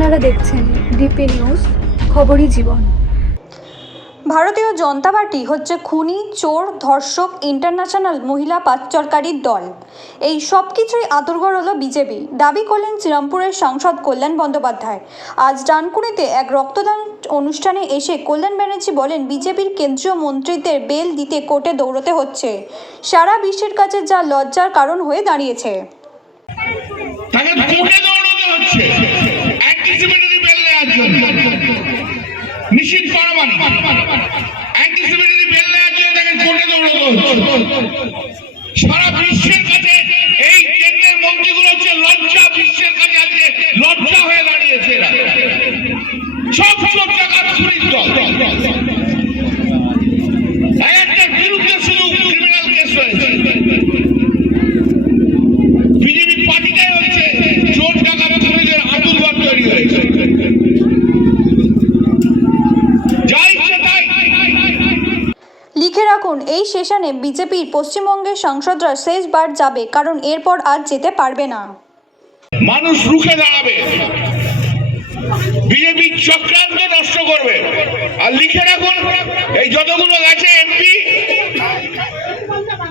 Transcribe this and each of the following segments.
আপনারা দেখছেন DP news, খবরই জীবন। ভারতীয় জনতা পার্টি হচ্ছে খুনি, চোর, ধর্ষক, ইন্টারন্যাশনাল মহিলা পাচারকারীর দল। এই সব কিছুই আদরগড় হলো বিজেপি। দাবি করলেন শ্রীরামপুরের সাংসদ কল্যাণ বন্দ্যোপাধ্যায়। আজ ডানকুনিতে এক রক্তদান অনুষ্ঠানে এসে কল্যাণ ব্যানার্জি বলেন, বিজেপির কেন্দ্রীয় মন্ত্রীদের বেল দিতে কোর্টে দৌড়তে হচ্ছে। সারা বিশ্বের কাছে যা লজ্জার কারণ হয়ে দাঁড়িয়েছে। দৌড়াতে হচ্ছে সারা বিশ্বের কাছে এই কেন্দ্রের মন্ত্রীগুলো হচ্ছে লজ্জা বিশ্বের কাছে আজকে লজ্জা হয়ে দাঁড়িয়েছে এরা সব সব টাকার চুরির দল একটার বিরুদ্ধে শুধু ক্রিমিনাল কেস রয়েছে বিজেপি পার্টিটাই হচ্ছে চোর ডাকাত খুনিদের আতুরঘর তৈরি হয়েছে যা ইচ্ছে তাই লিখে রাখুন এই সেশনে বিজেপির পশ্চিমবঙ্গের সাংসদরা শেষবার যাবে, কারণ এরপর আর যেতে পারবে না। মানুষ রুখে দাঁড়াবে। বিজেপি চক্রান্ত নষ্ট করবে। আর লিখে রাখুন, এই যতগুলো গেছে এমপি,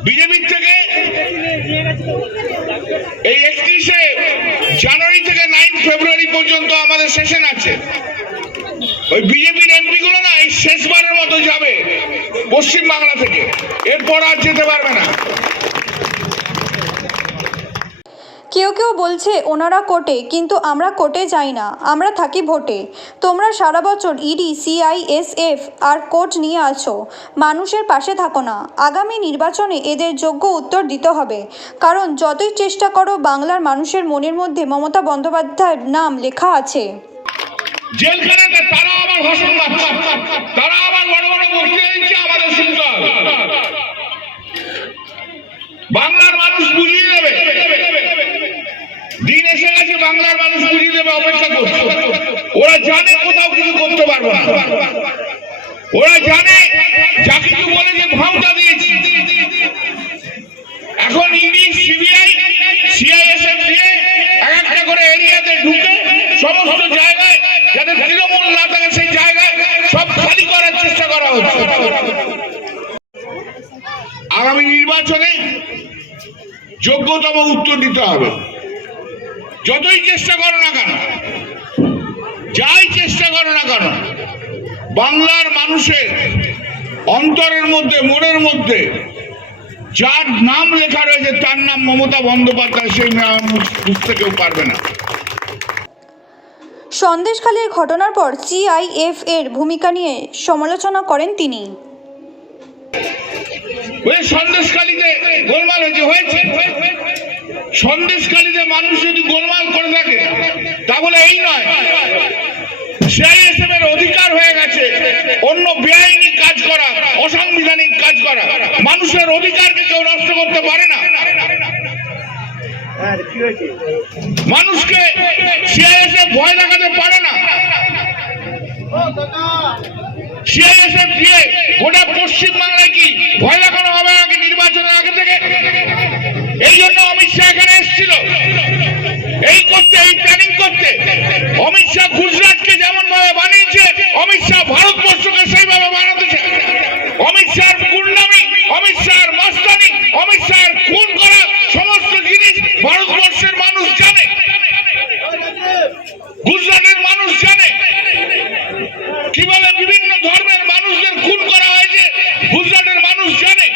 বিজেপির থেকে এই একত্রিশে জানুয়ারি থেকে নাইন ফেব্রুয়ারি পর্যন্ত আমাদের সেশন আছে। ওই বিজেপির এমপি গুলো না শেষবারের মতো যাবে পশ্চিম বাংলা থেকে। এরপর আর যেতে পারবে না। কেউ কেউ বলছে, ওনারা কোর্টে, কিন্তু আমরা কোর্টে যাই না, আমরা থাকি ভোটে। তোমরা সারা বছর ইডি, সিআইএসএফ আর কোর্ট নিয়ে আছো। মানুষের পাশে থাকো না। আগামী নির্বাচনে এদের যোগ্য উত্তর দিতে হবে। কারণ যতই চেষ্টা করো, বাংলার মানুষের মনের মধ্যে মমতা বন্দ্যোপাধ্যায়ের নাম লেখা আছে। জেলখানাতে তারা আবার ভাষণ মারছে তারা আবার বড় বড় বক্তৃতা দিচ্ছে আমাদের শুনতে বাংলার মানুষ বুঝিয়ে দেবে। দিন এসে গেছে, বাংলার মানুষ বুঝিয়ে দেবে, অপেক্ষা করছে। ওরা জানে কোথাও কিছু করতে পারব না। ওরা জানে যা কিছু বলেছে ভাবটা দিয়েছি। এখন ইডি সিবিআই, সিআইএসএফ দিয়ে এক একটা করে এরিয়াতে ঢুকে সমস্ত জায়গায় যাতে তৃণমূল না থাকে সেই জায়গায় সব খালি করার চেষ্টা করা হচ্ছে আগামী নির্বাচনে যোগ্যতম উত্তর দিতে হবে। যতই চেষ্টা করো না কেন, যাই চেষ্টা করো না কেন, বাংলার মানুষের অন্তরের মধ্যে, মনের মধ্যে যার নাম লেখা রয়েছে, তার নাম মমতা বন্দ্যোপাধ্যায়, সেই নাম বুঝতে কেউ পারবে না। সন্দেশখালীর ঘটনার পর সিআইএফ এর ভূমিকা নিয়ে সমালোচনা করেন তিনি। ওই সন্দেশকালীতে গোলমাল হয়েছে হয়েছে সন্দেশকালীতে মানুষ যদি গোলমাল করে থাকে তাহলে এই নয়। সিআইএসএফ এর অধিকার হয়ে গেছে অন্য বেআইনি কাজ করা অসাংবিধানিক কাজ করা। মানুষের অধিকারকে কেউ নষ্ট করতে পারে না। মানুষকে সিআইএসএফ ভয় দেখাতে পারে না। সিআইএসএফ দিয়ে গোটা পশ্চিম বাংলায় কি ভয় দেখানো করতে, এই প্ল্যানিং করতে। অমিত শাহ গুজরাটকে যেমন ভাবে বানিয়েছে, অমিত শাহ ভারতবর্ষকে সেইভাবে বানাতে চায় অমিত শাহর গুন্ডামি, অমিত শাহর মাস্তানি, অমিত শাহর খুন করা সমস্ত জিনিস ভারতবর্ষের মানুষ জানে। গুজরাটের মানুষ জানে। কীভাবে বিভিন্ন ধর্মের মানুষদের খুন করা হয়েছে, গুজরাটের মানুষ জানে।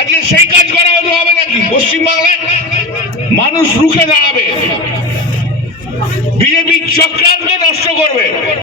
আজকে সেই কাজ করা হবে নাকি? পশ্চিমবাংলায় মানুষ রুখে দাঁড়াবে। বিজেপি চক্রান্ত